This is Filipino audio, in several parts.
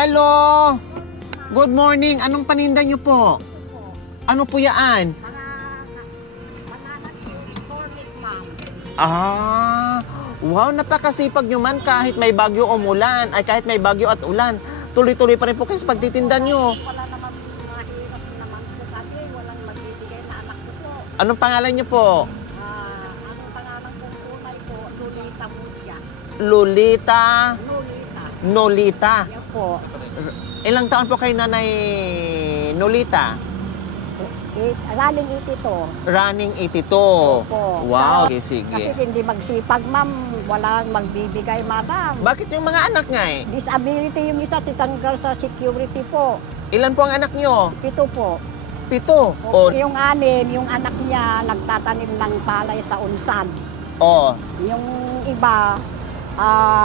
Hello! Good morning. Anong paninda nyo po? Ano po yan? Ah, wow, napakasipag nyo man kahit may bagyo o umulan, ay kahit may bagyo at ulan. Tuloy-tuloy pa rin po kayo sa pagtitinda nyo. Wala naman mahirap naman po kasi walang magbibigay na anak ko po. Anong pangalan nyo po? Anong pangalan ko tunay po? Lolita Mutia. Lolita? Lolita. Nolita. Yan po. Ilang taon po kay Nanay Nolita? Running 82. Running 82. Opo. Wow. Okay, Kasi sige. hindi magsipag, ma'am. Walang magbibigay, madam. Bakit yung mga anak nga eh? Disability yung isa, titanggal sa security po. Ilan po ang anak nyo? 7 po. 7. O, yung 6, yung anak niya, nagtatanim ng palay sa unsan. Oh. Yung iba,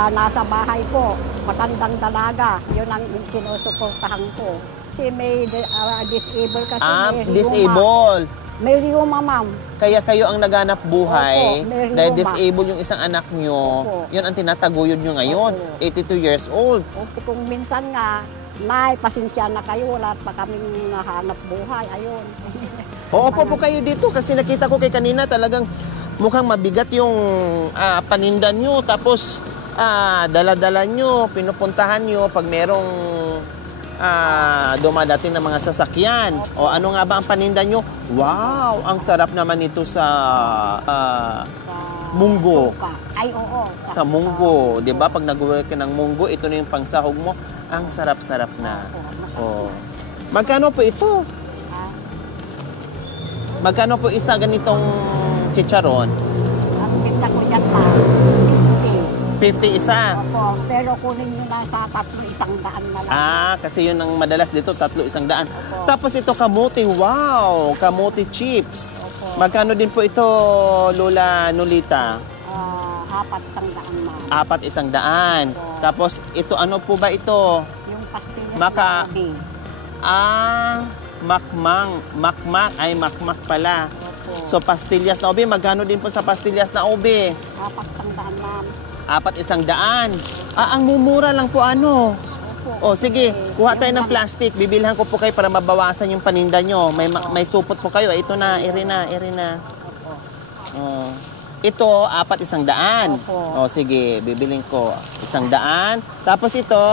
nasa bahay po, matandang dalaga. Yun ang sinusuportahan ko. Kasi may disabled kasi. May Disabled. May riuma, ma'am. Kaya kayo ang naganap buhay. Opo, may dahil riuma. disabled yung isang anak nyo. Opo. Yun ang tinataguyod nyo ngayon. Opo. 82 years old. Okay, kung minsan nga, Nay, pasensya na kayo, wala pa kaming nahanap buhay. Ayun. Oo po kayo dito kasi nakita ko kay kanina talagang mukhang mabigat yung paninda nyo. Tapos dala-dala nyo, pinupuntahan nyo pag merong dumadating ng mga sasakyan. O ano nga ba ang paninda nyo? Wow! Ang sarap naman ito sa munggo. Ay, oo. Sa munggo. Diba? Pag nag-work ka ng munggo, ito na yung pangsahog mo. Ang sarap-sarap na. Oh. Magkano po ito? Magkano po isa ganitong chicharon? Ang binta ko yan, ma'am. 50 isa. Opo, pero kunin nyo na sa 300 na lang. Kasi yun ang madalas dito, 300. Opo. Tapos ito kamuti, wow! Kamuti chips. Opo. Magkano din po ito, Lola Nolita? 400, ma'am. 400. Opo. Tapos ito, ano po ba ito? Yung pastillas Maka- na ube. Makmang. Makmak. Ay, makmak pala. Opo. So, pastillas na ube. Magkano din po sa pastillas na ube? 400, ma'am. 400. Ang mumura lang po ano. Opo. O sige, kuha tayo ng plastic. Bibilhan ko po kayo para mabawasan yung paninda nyo. May supot po kayo. Ito na, iri na. Ito, 400. Opo. O sige, bibilin ko 100. Tapos ito,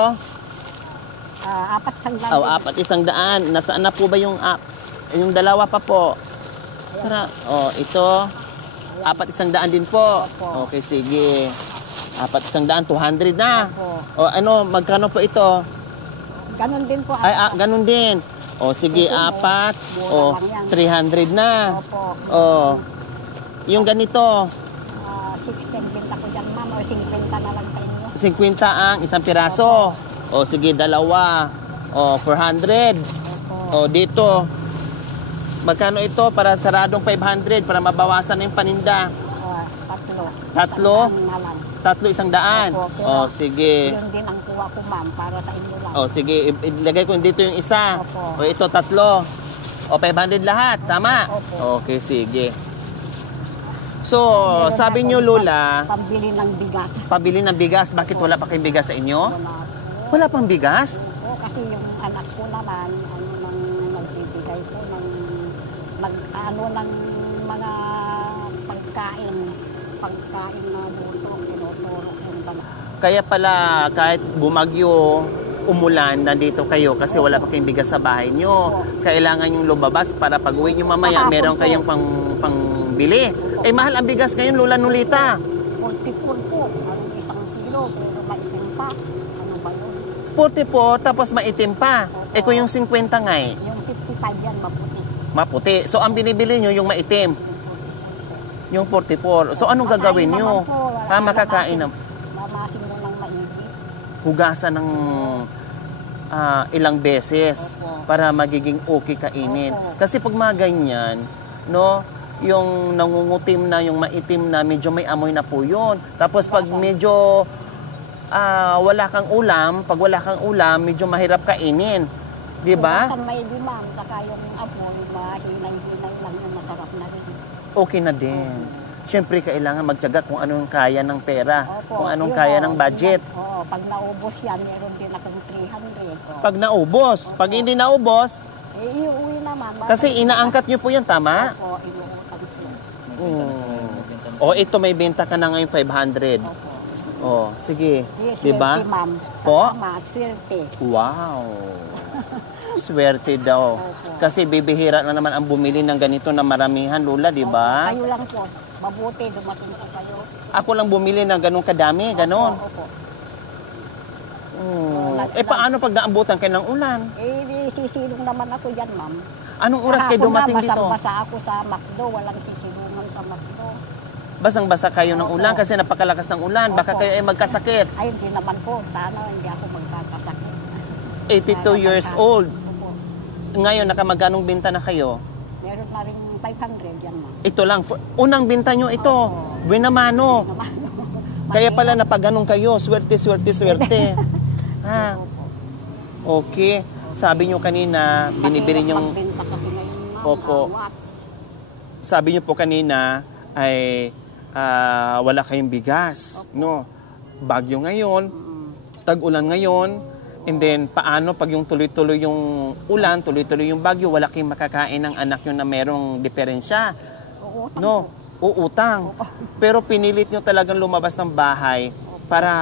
400. 400. Nasaan na po ba yung dalawa pa po? Para, ito, 400 din po. Opo. Okay, sige. 400, 200 na. Opo. O magkano po ito? Ganun din po. Ay, ganun din. O sige, Ito, 4. mura O, lang yan. 300 na. Opo. O, yung ganito, 16 binta ko yan, ma'am. O 50 na lang sa inyo. 50 ang isang piraso. O sige, dalawa. O, 400. Opo. O, dito. Magkano ito para saradong 500 para mabawasan na yung paninda? 3. Tatlo? 100 na lang. 3, 100. Opo, O, pero sige. Yun din ang kuha ko, ma'am, para sa inyo lang. O, sige. Ilagay ko dito yung isa. Opo. O, ito, 3. O, 500 lahat. Tama? Opo. Okay, sige. So, Meron sabi na nyo, akong Lola, Pambili ng bigas. pabili ng bigas. Bakit wala pa kayong bigas sa inyo? Wala po. Wala pang bigas? Oo, kasi yung anak ko naman, nang nagbibigay ko ng ng mga pagkain na buto, tinuturo yung dala. Kaya pala, kahit bumagyo, umulan, nandito kayo kasi wala pa kayong bigas sa bahay nyo. Kailangan yung lumabas para pag uwi nyo mamaya, Kahapon meron po. kayong pangbili. Eh, mahal ang bigas ngayon, Lola Nolita. 44 po, ang isang kilo, pero maitim pa. Ano ba yun? 44, tapos maitim pa. Opo. Eh, kung yung 50 nga eh, Yung 55 yan, maputi. maputi. So, ang binibili nyo, yung maitim. Yung 44. So, anong gagawin nyo? Makakain na. Lamasin mo ng maigi. Hugasan ng ilang beses Opo. para magiging okay kainin. Opo. Kasi pag mga ganyan, no, yung nangungutim na, yung maitim na, medyo may amoy na po yun. Tapos pag medyo wala kang ulam, pag wala kang ulam, medyo mahirap kainin. Di ba? Kung may limang, saka yung apoy, mahinay-hinay lang yung masarap na rin. Okay na din. Siyempre, kailangan magtiyaga kung anong kaya ng pera, Opo, kung anong yun, kaya ng budget. Oo, pag naubos yan, meron din akong 300. Pag naubos. Pag hindi naubos, iuwi naman. kasi inaangkat nyo po yan, tama? Opo, inuutang po. O ito may benta ka na ngayon 500. Opo. O, sige. Yes, Di ba? swerte, ma'am. Po? Salamat, swerte. Wow. Swerte daw. Opo. Kasi bibihira na naman ang bumili ng ganito na maramihan, Lola, di ba? Kayo lang po. Mabuti, dumating po kayo. Ako lang bumili ng ganun kadami, ganon. Opo. Paano pag naabutan kayo ng ulan? Sisilong naman ako dyan, ma'am. Anong oras kayo dumating dito? Basang-basa ako sa McDo. Walang sisilungan sa McDo. Basang-basa kayo ng ulan kasi napakalakas ng ulan. Baka kayo ay magkasakit. Ay, hindi naman po. Sana hindi ako magkakasakit. 82 years old. Opo. Ngayon, nakamagganong binta na kayo? Meron na rin 500 yan, ma'am. Ito lang. Unang binta nyo ito. Buenamano. Kaya pala napaganon kayo. Swerte, swerte, swerte. Ha? Okay. Sabi nyo kanina, binibili yung... Magbenta kasi ngayon, ma'am. Opo. Sabi nyo po kanina ay wala kayong bigas. No? Bagyo ngayon, tag-ulan ngayon, and then paano pag yung tuloy-tuloy yung ulan, tuloy-tuloy yung bagyo, wala kayong makakain ng anak nyo na merong diferensya. No? Uutang. Pero pinilit nyo talagang lumabas ng bahay para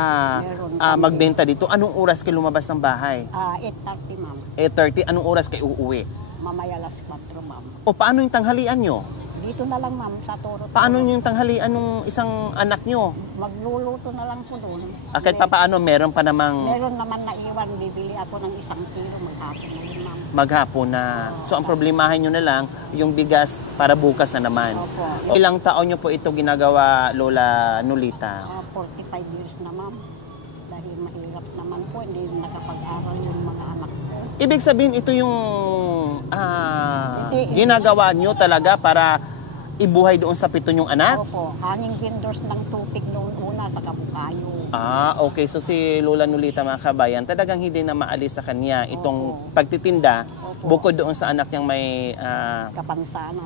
magbenta dito. Anong oras kayo lumabas ng bahay? 8:30, ma'am. 8:30. Anong oras kayo uuwi? Mamaya alas 4, ma'am. O paano yung tanghalian nyo? Dito na lang, ma'am, sa Toro. Paano yung tanghalian ng isang anak nyo? Magluluto na lang po doon. Kahit paano, meron pa namang Meron naman na iwan. Bibili ako ng 1 kilo. Maghapon na yun, ma'am. maghapon na. So ang problemahin nyo na lang, yung bigas para bukas na naman. Opo. Ilang taon nyo po ito ginagawa, Lola Nolita? 45 years na, ma'am. Dahil mahirap naman po. Hindi nakapag-aral yung mga anak ko. Ibig sabihin, ito yung ginagawa nyo talaga para ibuhay doon sa 7 yung anak? Opo. Hanging vendors ng tubig noon una sa Kabukayo. Okay. So si Lola Nolita, mga kabayan, talagang hindi na maalis sa kanya itong pagtitinda bukod doon sa anak niyang may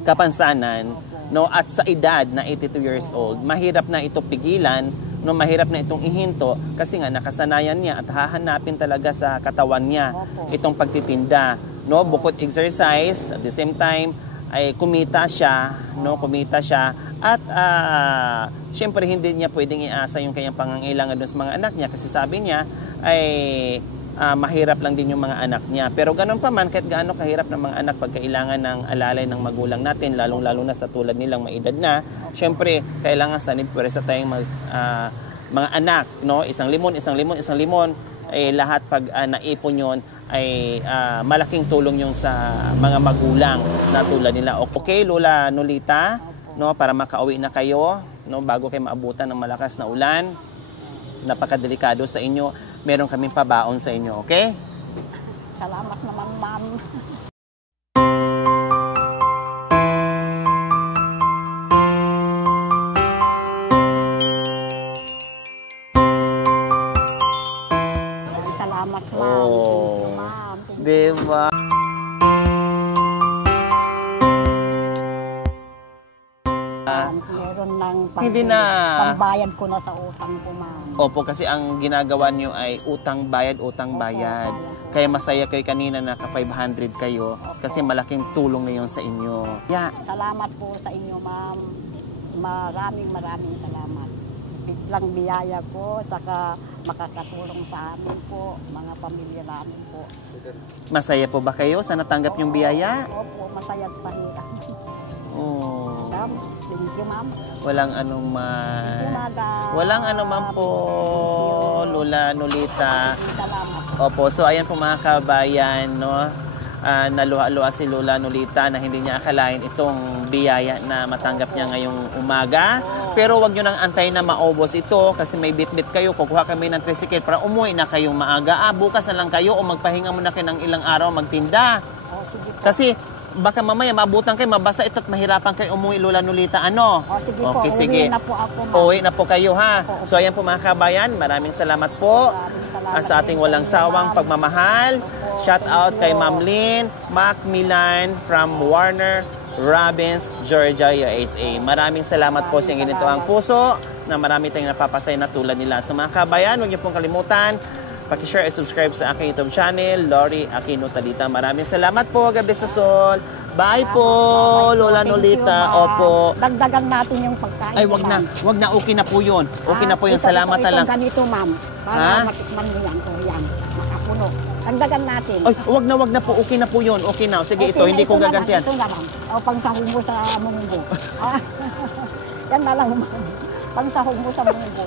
kapansanan, no? At sa edad na 82 years old, mahirap na ito pigilan, no? Mahirap na itong ihinto kasi nga nakasanayan niya at hahanapin talaga sa katawan niya itong pagtitinda, no? Bukod exercise, at the same time ay kumita siya, no? Kumita siya at syempre hindi niya pwedeng iasa yung kanyang pangangailangan doon sa mga anak niya kasi sabi niya ay mahirap lang din yung mga anak niya. Pero ganun pa man, kahit gaano kahirap ng mga anak pag kailangan ng alalay ng magulang natin, lalong-lalo na sa tulad nilang maedad na, syempre kailangan sanib-pwersa tayong mga anak, no? Isang limon, lahat pag naipon yon ay malaking tulong yung sa mga magulang na tulad nila. Okay, Lola Nolita, no, para makauwi na kayo, no, bago kayo maabutan ng malakas na ulan. Napakadelikado sa inyo. Meron kaming pabaon sa inyo, okay? Salamat naman, ma'am. Salamat, ma'am. Oh, Ma'am. diba? Meron ng Hindi na. pambayad ko na sa utang ko, ma'am. Opo, kasi ang ginagawa nyo ay utang bayad. Kaya masaya kayo kanina na ka-500 kayo kasi malaking tulong ngayon sa inyo. Yeah. Salamat po sa inyo, ma'am. Maraming salamat. Biglang biyaya ko, saka makakatulong sa amin po, mga pamilya namin po. Masaya po ba kayo sa natanggap yung biyaya? Opo, masaya at mahirap. Oh. Thank you, ma'am. Walang anuman. Madam. Walang anuman po, Lola Nolita. Salamat. Opo, so ayan po mga kabayan, no? Naluha-luha si Lola Nolita na hindi niya akalain itong biyaya na matanggap niya ngayong umaga. Pero wag niyo nang antayin na maubos ito kasi may bit-bit kayo. Kukuha kami ng tricycle para umuwi na kayong maaga. Bukas na lang kayo o magpahinga muna kayo ng ilang araw magtinda. Sige po. Kasi baka mamaya mabutan kayo, mabasa ito at mahirapan kayo umuwi, Lola Nolita. Ano? Sige po, Okay, sige. uwi na po ako, ma'am. Uwi na po kayo, ha? So, ayan po mga kabayan, maraming salamat po sa ating walang sawang pagmamahal. Shout out kay Ma'am Lynn Macmillan from Warner Robins, Georgia, USA. Maraming salamat po sa ganito ang puso na marami tayong napapasaya na tulad nila. Sa mga kabayan, huwag niyo pong kalimutan Paki-share at subscribe sa aking YouTube channel, Lori Aquino Talita. Maraming salamat po, Gabi sa Sol. Bye po, Lola Thank you, Nolita. ma'am. Opo. Dagdagan natin yung pagkain. Ay, wag na. Wag na. Okay na po yun. Okay na po yung salamat na lang. Ganito, ma'am. Para Ha? matikman mo yan. O yan. Makapuno. Dagdagan natin. Ay, wag na po. Okay na po yun. Okay na. Sige, Okay ito. na, Hindi ko ito na lang, gagantihan. Ito na lang. O pangsahog mo sa munggo. Yan na lang, ma'am. Pangsahog mo sa munggo.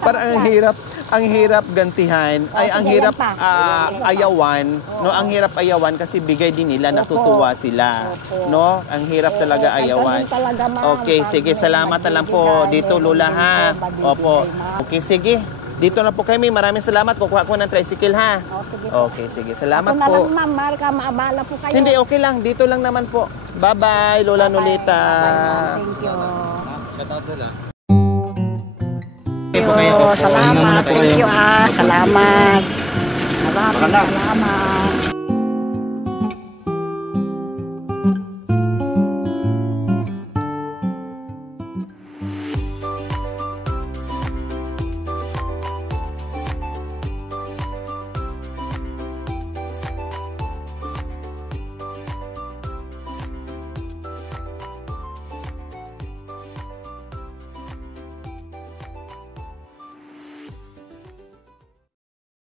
Parang ang hirap gantihan, ay ang sige, hirap yan pa. ayawan, no? Ang hirap ayawan kasi bigay din nila, natutuwa sila, Opo. no? Ang hirap talaga Ay, ayawan. ganun talaga, ma'am. Okay, sige, salamat na lang po dito, Lola, ha? Opo. Okay, sige. Dito na po kami. Maraming salamat. Kukuha ko ng tricycle, ha? O, sige po. Okay, sige. Salamat Ako na lang, po. ma'am. Marka, maabala po kayo. Hindi, okay lang. Dito lang naman po. Bye-bye, Lola Nolita. Bye, thank you. Shoutout Lola. Salamat. Thank you, ha. Salamat. Salamat.